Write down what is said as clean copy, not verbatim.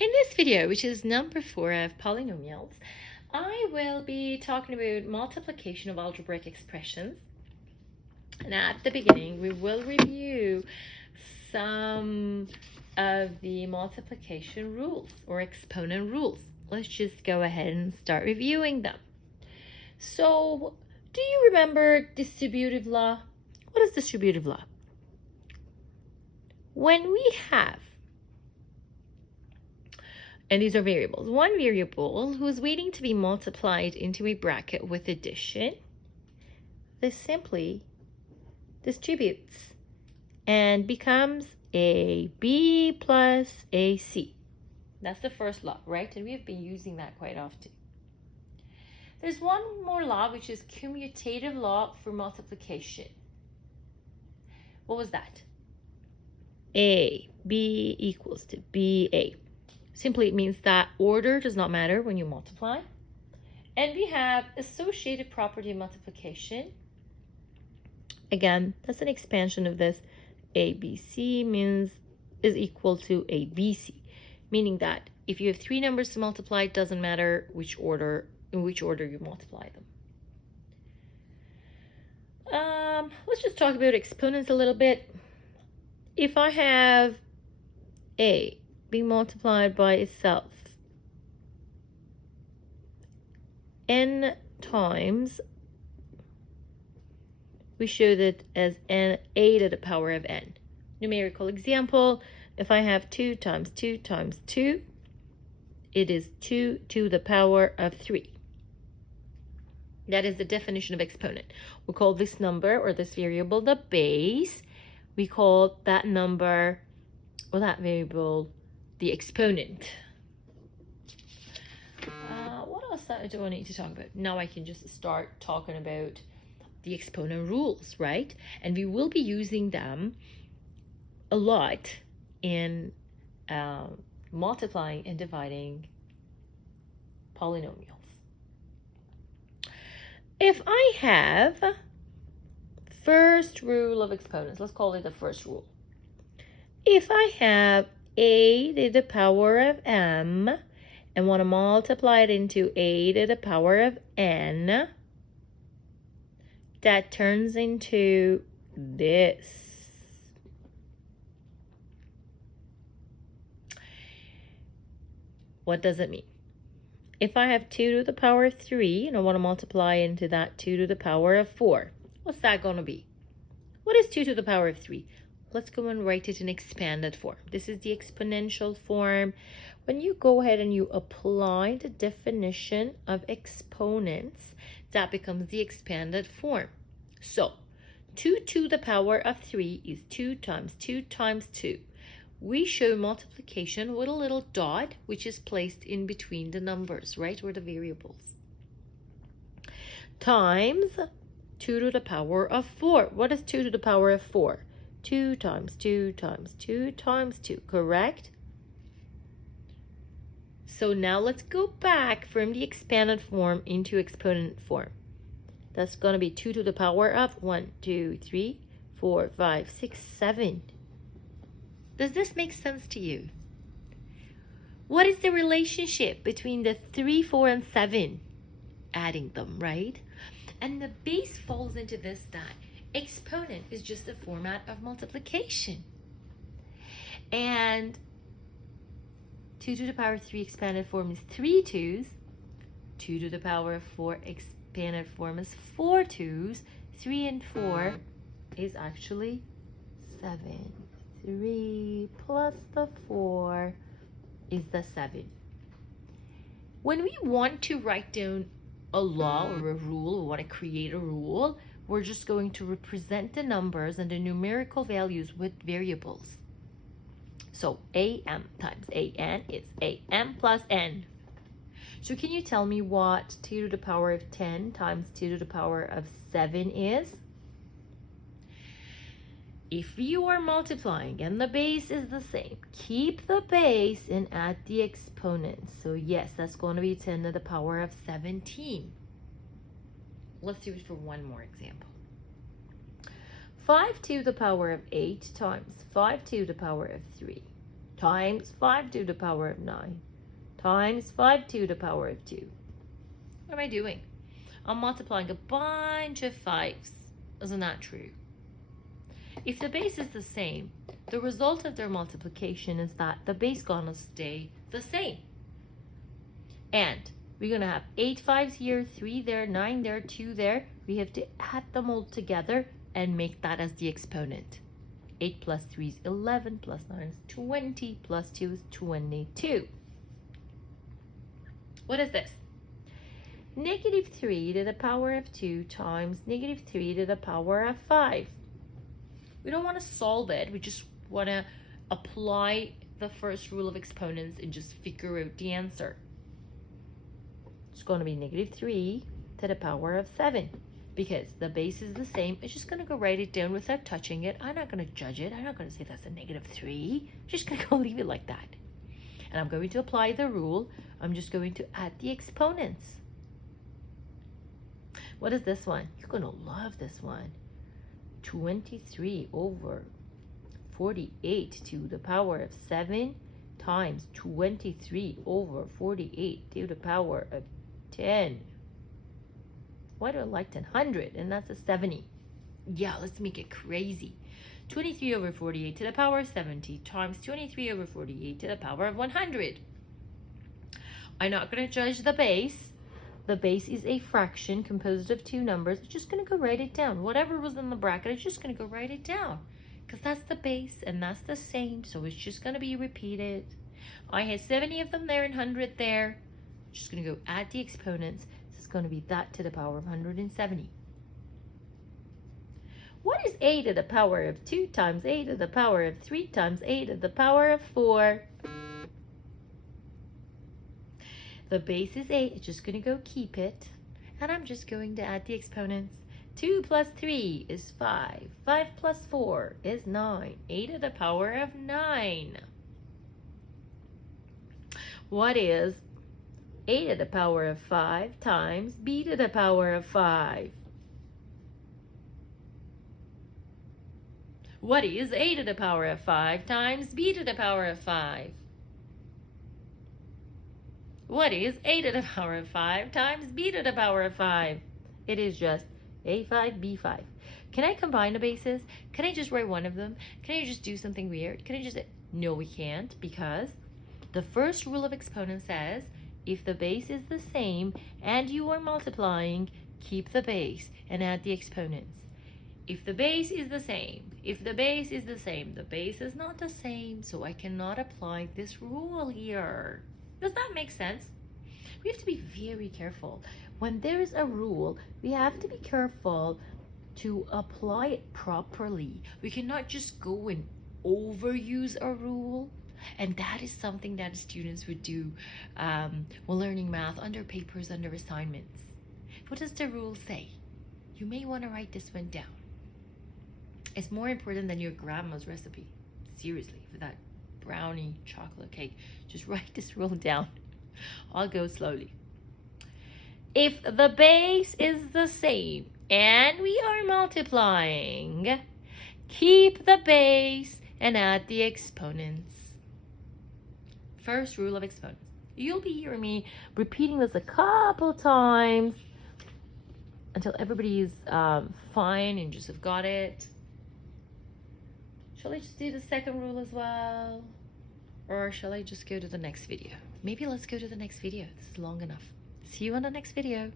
In this video, which is number 4 of polynomials, I will be talking about multiplication of algebraic expressions. And at the beginning, we will review some of the multiplication rules or exponent rules. Let's just go ahead and start reviewing them. So, do you remember distributive law? What is distributive law? When we have, and these are variables, one variable who's waiting to be multiplied into a bracket with addition, this simply distributes and becomes a b plus a c. That's the first law, right? And we've been using that quite often. There's one more law, which is commutative law for multiplication. What was that? A, B equals to BA. Simply, it means that order does not matter when you multiply. And we have associated property of multiplication. Again, that's an expansion of this. ABC is equal to ABC, meaning that if you have 3 numbers to multiply, it doesn't matter in which order you multiply them. Let's just talk about exponents a little bit. If I have A being multiplied by itself n times, we show that as a to the power of n. Numerical example, if I have 2 times 2 times 2, it is 2 to the power of 3. That is the definition of exponent. We call this number or this variable the base. We call that number or that variable the exponent. What else do I need to talk about? Now I can just start talking about the exponent rules, right? And we will be using them a lot in multiplying and dividing polynomials. If I have first rule of exponents, let's call it the first rule. If I have a to the power of m and want to multiply it into a to the power of n, that turns into this. What does it mean? If I have 2 to the power of 3 and I want to multiply into that 2 to the power of 4, what's that going to be? What is 2 to the power of 3? Let's go and write it in expanded form. This is the exponential form. When you go ahead and you apply the definition of exponents, that becomes the expanded form. So 2 to the power of 3 is 2 times 2 times 2. We show multiplication with a little dot, which is placed in between the numbers, right, or the variables. Times 2 to the power of 4. What is 2 to the power of 4? 2 times 2 times 2 times 2, correct? So now let's go back from the expanded form into exponent form. That's going to be 2 to the power of 1, 2, 3, 4, 5, 6, 7. Does this make sense to you? What is the relationship between the 3, 4, and 7? Adding them, right? And the base falls into this, that exponent is just the format of multiplication. And 2 to the power of 3 expanded form is 3 2's. 2 to the power of 4 expanded form is 4 2's. 3 and 4 is actually 7. 3 plus the 4 is the 7. When we want to write down a law or a rule, or want to create a rule, we're just going to represent the numbers and the numerical values with variables. So am times an is am plus n. So can you tell me what 2 to the power of 10 times 2 to the power of 7 is? If you are multiplying and the base is the same, keep the base and add the exponents. So yes, that's going to be 10 to the power of 17. Let's do it for one more example. 5 to the power of 8 times 5 to the power of 3. times 5 to the power of 9 times 5 to the power of 2. What am I doing? I'm multiplying a bunch of 5s. Isn't that true? If the base is the same, the result of their multiplication is that the base gonna stay the same. And we're gonna have 8 5s here, 3 there, 9 there, 2 there. We have to add them all together and make that as the exponent. 8 plus 3 is 11, plus 9 is 20, plus 2 is 22. What is this? Negative 3 to the power of 2 times negative 3 to the power of 5. We don't want to solve it. We just want to apply the first rule of exponents and just figure out the answer. It's going to be negative 3 to the power of 7. Because the base is the same, it's just going to go write it down without touching it. I'm not going to judge it. I'm not going to say that's a negative 3. I'm just going to go leave it like that. And I'm going to apply the rule. I'm just going to add the exponents. What is this one? You're going to love this one. 23 over 48 to the power of 7 times 23 over 48 to the power of 10. Why do I like 10? 100, and that's a 70. Yeah, let's make it crazy. 23 over 48 to the power of 70 times 23 over 48 to the power of 100. I'm not going to judge the base. The base is a fraction composed of two numbers. I'm just going to go write it down. Whatever was in the bracket, I'm just going to go write it down. Because that's the base, and that's the same, so it's just going to be repeated. I had 70 of them there and 100 there. I'm just going to go add the exponents. This is going to be that to the power of 170. What is a to the power of 2 times a to the power of 3 times a to the power of 4? The base is 8. It's just going to go keep it. And I'm just going to add the exponents. 2 plus 3 is 5. 5 plus 4 is 9. a to the power of 9. What is a to the power of 5 times b to the power of 5? What is a to the power of 5 times b to the power of 5? What is a to the power of 5 times b to the power of 5? It is just a5, b5. Can I combine the bases? Can I just write one of them? Can I just do something weird? Can I just... No, we can't, because the first rule of exponents says if the base is the same and you are multiplying, keep the base and add the exponents. If the base is the same, if the base is the same, the base is not the same, so I cannot apply this rule here. Does that make sense? We have to be very careful. When there is a rule, we have to be careful to apply it properly. We cannot just go and overuse a rule. And that is something that students would do when learning math under papers, under assignments. What does the rule say? You may want to write this one down. It's more important than your grandma's recipe. Seriously, for that brownie chocolate cake, just write this rule down. I'll go slowly. If the base is the same and we are multiplying, keep the base and add the exponents. First rule of exponents. You'll be hearing me repeating this a couple times until everybody is fine and just have got it. Shall I just do the second rule as well? Or shall I just go to the next video? Maybe let's go to the next video. This is long enough. See you on the next video.